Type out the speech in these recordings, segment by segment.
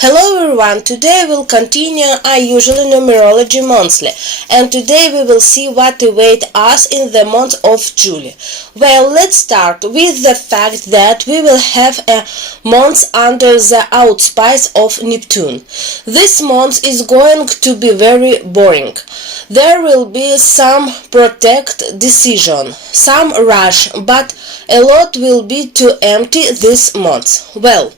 Hello everyone, today we'll continue our usual numerology monthly, and today we will see what awaits us in the month of July. Well, let's start with the fact that we will have a month under the auspice of Neptune. This month is going to be very boring. There will be some protect decision, some rush, but a lot will be too empty this month. Well,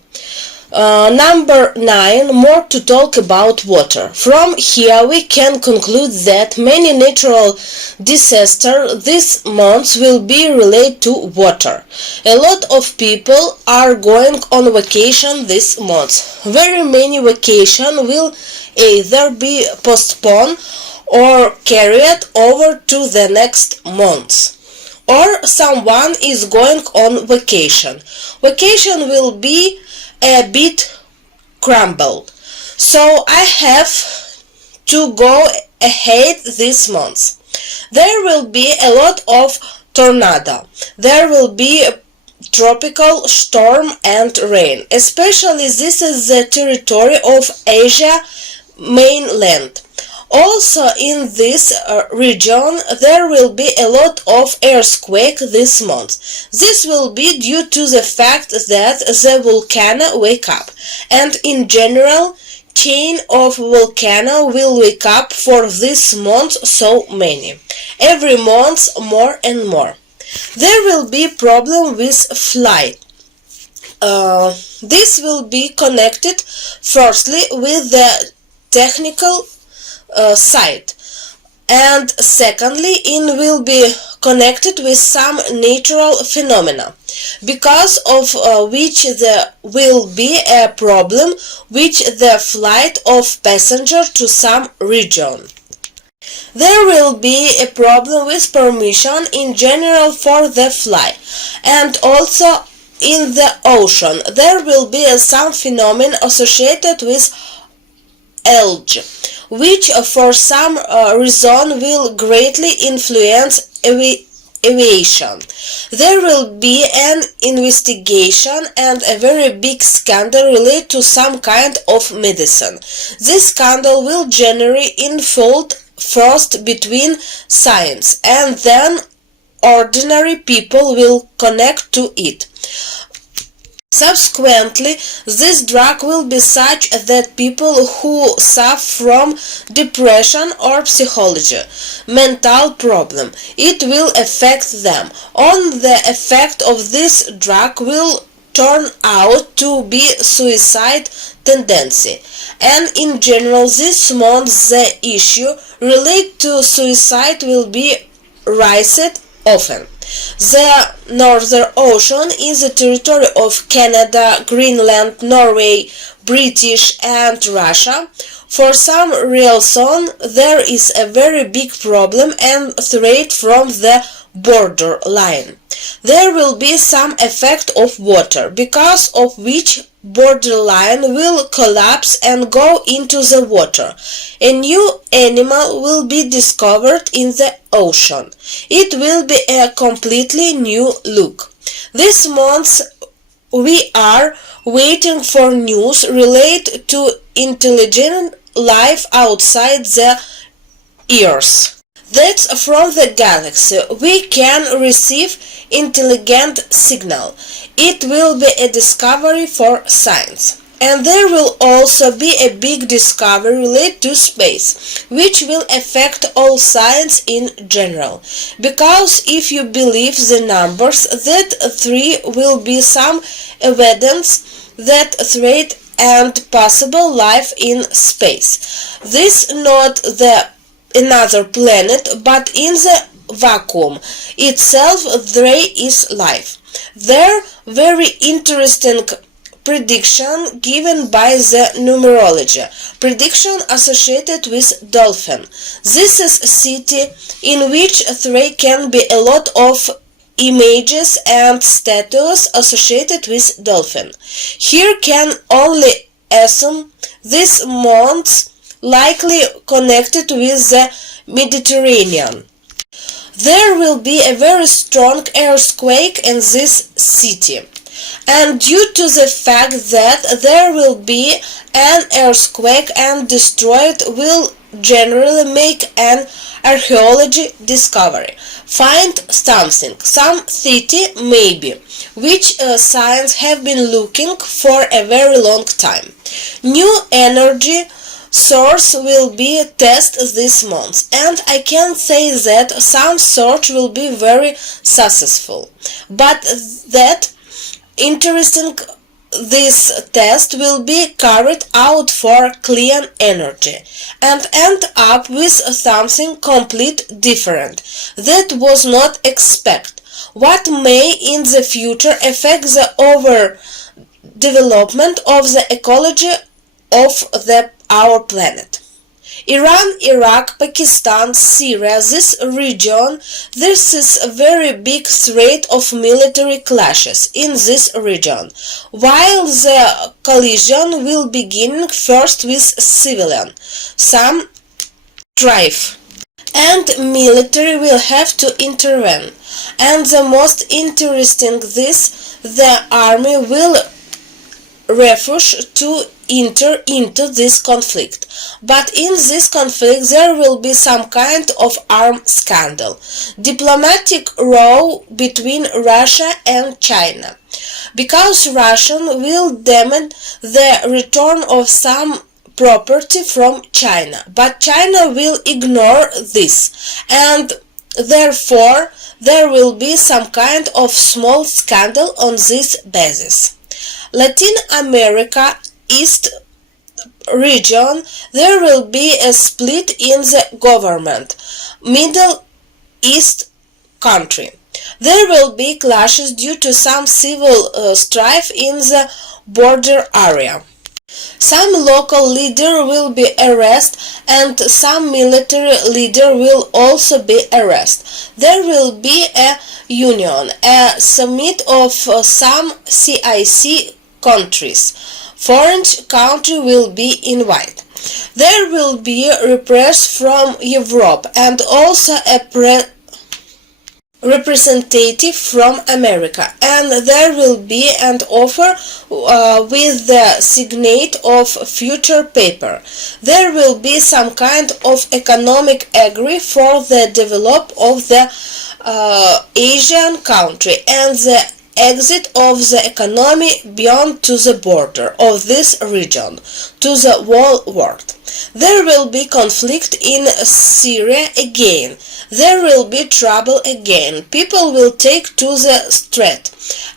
number 9. More to talk about water. From here we can conclude that many natural disasters this month will be related to water. A lot of people are going on vacation this month. Very many vacations will either be postponed or carried over to the next month. Or someone is going on vacation. Vacation will be a bit crumbled, so I have to go ahead this month. There will be a lot of tornado. There will be a tropical storm and rain. Especially this is the territory of Asia mainland. Also in this region there will be a lot of earthquake this month. This will be due to the fact that the volcano wake up, and in general chain of volcano will wake up for this month so many. Every month more and more. There will be problem with flight. This will be connected firstly with the technical side, and secondly it will be connected with some natural phenomena, because of which there will be a problem with the flight of passenger to some region. There will be a problem with permission in general for the flight, and also in the ocean there will be some phenomena associated with algae, which for some reason will greatly influence aviation. There will be an investigation and a very big scandal related to some kind of medicine. This scandal will generate infield first between science, and then ordinary people will connect to it. Subsequently, this drug will be such that people who suffer from depression or psychology, mental problem, it will affect them. On the effect of this drug will turn out to be suicide tendency, and in general this month the issue related to suicide will be raised often. The Northern Ocean is the territory of Canada, Greenland, Norway, British and Russia. For some reason there is a very big problem and threat from the borderline. There will be some effect of water, because of which borderline will collapse and go into the water. A new animal will be discovered in the ocean. It will be a completely new look. This month we are waiting for news related to intelligent life outside the Earth. That's from the galaxy. We can receive intelligent signal. It will be a discovery for science. And there will also be a big discovery related to space, which will affect all science in general. Because if you believe the numbers, that 3 will be some evidence that threat and possible life in space. This not the another planet, but in the vacuum itself there is life. There very interesting prediction given by the numerology. Prediction associated with dolphin. This is a city in which there can be a lot of images and statues associated with dolphin. Here can only assume this month likely connected with the Mediterranean. There will be a very strong earthquake in this city. and due to the fact that there will be an earthquake and destroyed will generally make an archaeology discovery. Find something, some city maybe, which science have been looking for a very long time. New energy source will be tested this month, and I can say that some search will be very successful, but that interesting this test will be carried out for clean energy and end up with something complete different that was not expected, what may in the future affect the overdevelopment of the ecology of our planet. Iran, Iraq, Pakistan, Syria, this region, this is a very big threat of military clashes in this region, while the collision will begin first with civilian, some strife, and military will have to intervene. And the most interesting this, the army will refuse to enter into this conflict, but in this conflict there will be some kind of armed scandal, diplomatic row between Russia and China, because Russia will demand the return of some property from China, but China will ignore this, and therefore there will be some kind of small scandal on this basis. Latin America East region, there will be a split in the government. Middle East country, there will be clashes due to some civil strife in the border area. Some local leader will be arrested and some military leader will also be arrested. There will be a union, a summit of some CIC countries. Foreign country will be invited. There will be repressed from Europe and also a representative from America, and there will be an offer with the signature of future paper. There will be some kind of economic agree for the development of the Asian country and the exit of the economy beyond to the border of this region to the whole world. There will be conflict in Syria again. There will be trouble again. People will take to the street.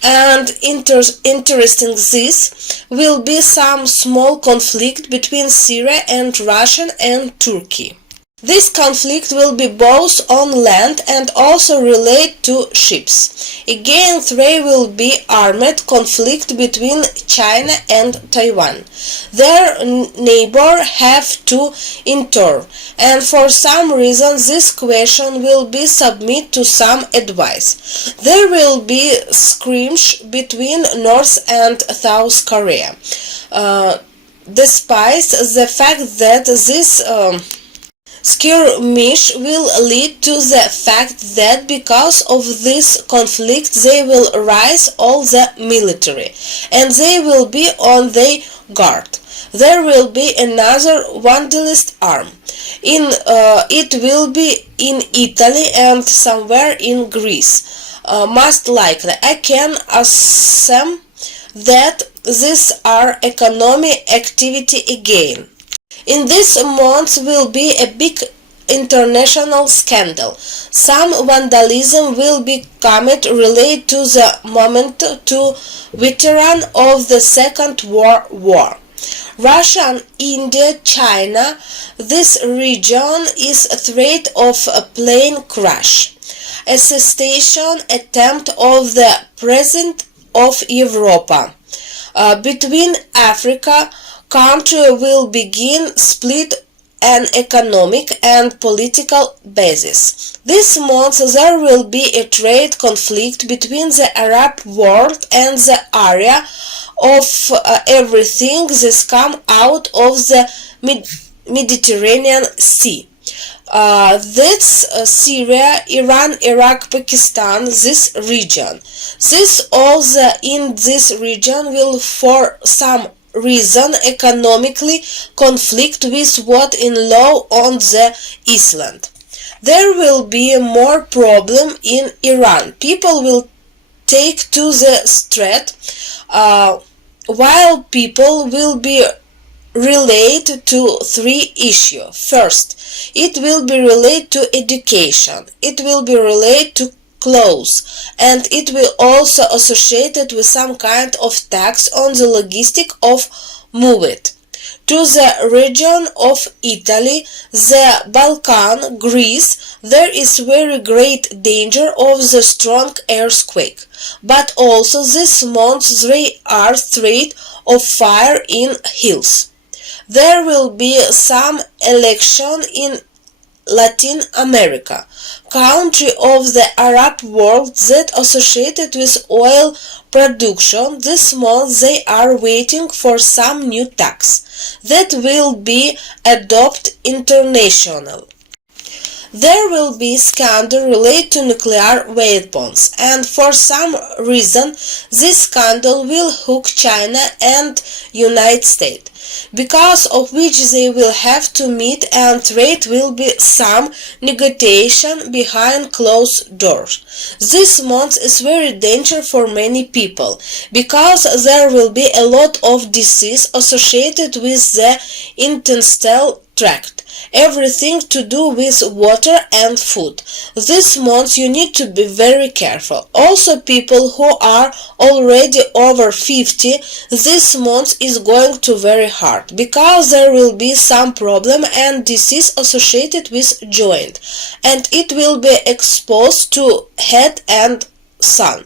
And interesting this will be some small conflict between Syria and Russia and Turkey. This conflict will be both on land and also relate to ships. Again, there will be armed conflict between China and Taiwan. Their neighbors have to enter, and for some reason this question will be submitted to some advice. There will be skirmish between North and South Korea. Despite the fact that this skirmish will lead to the fact that because of this conflict they will rise all the military and they will be on their guard. There will be another vandalist arm. It will be in Italy and somewhere in Greece. Most likely, I can assume that these are economic activity again. In this month will be a big international scandal. Some vandalism will become related to the moment to veteran of the Second World War. Russia, India, China, this region is a threat of a plane crash. Assassination attempt of the President of Europe. Between Africa, country will begin split an economic and political basis. This month there will be a trade conflict between the Arab world and the area of everything that comes out of the Mediterranean Sea. That's Syria, Iran, Iraq, Pakistan, this region. This all the in this region will for some reason economically conflict with what in law on the Island. There will be more problem in Iran. People will take to the street, uh, while people will be relate to three issues. First, it will be related to education, it will be related to clothes, and it will also associated with some kind of tax on the logistic of move it. To the region of Italy, the Balkan, Greece, there is very great danger of the strong earthquake, but also this month there are threat of fire in hills. There will be some election in Latin America, country of the Arab world that associated with oil production. This month they are waiting for some new tax that will be adopted international. There will be scandal related to nuclear weapons, and for some reason this scandal will hook China and United States, because of which they will have to meet and trade will be some negotiation behind closed doors. This month is very dangerous for many people, because there will be a lot of disease associated with the intestinal tract, everything to do with water and food. This month you need to be very careful. Also people who are already over 50, this month is going to very hard, because there will be some problem and disease associated with joint, and it will be exposed to head and sun.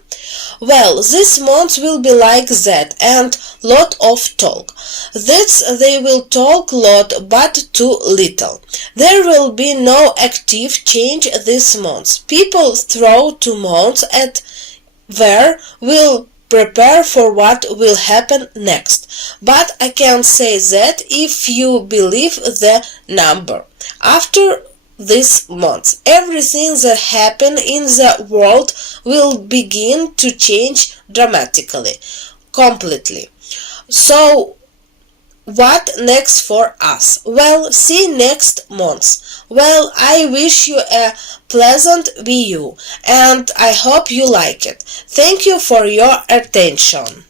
Well, this month will be like that, and lot of talk. That's they will talk lot but too little. There will be no active change this month. People throw 2 months at where will prepare for what will happen next. But I can say that if you believe the number. After this month, everything that happened in the world will begin to change dramatically, completely. So, what next for us? Well, see next month. Well, I wish you a pleasant view, and I hope you like it. Thank you for your attention.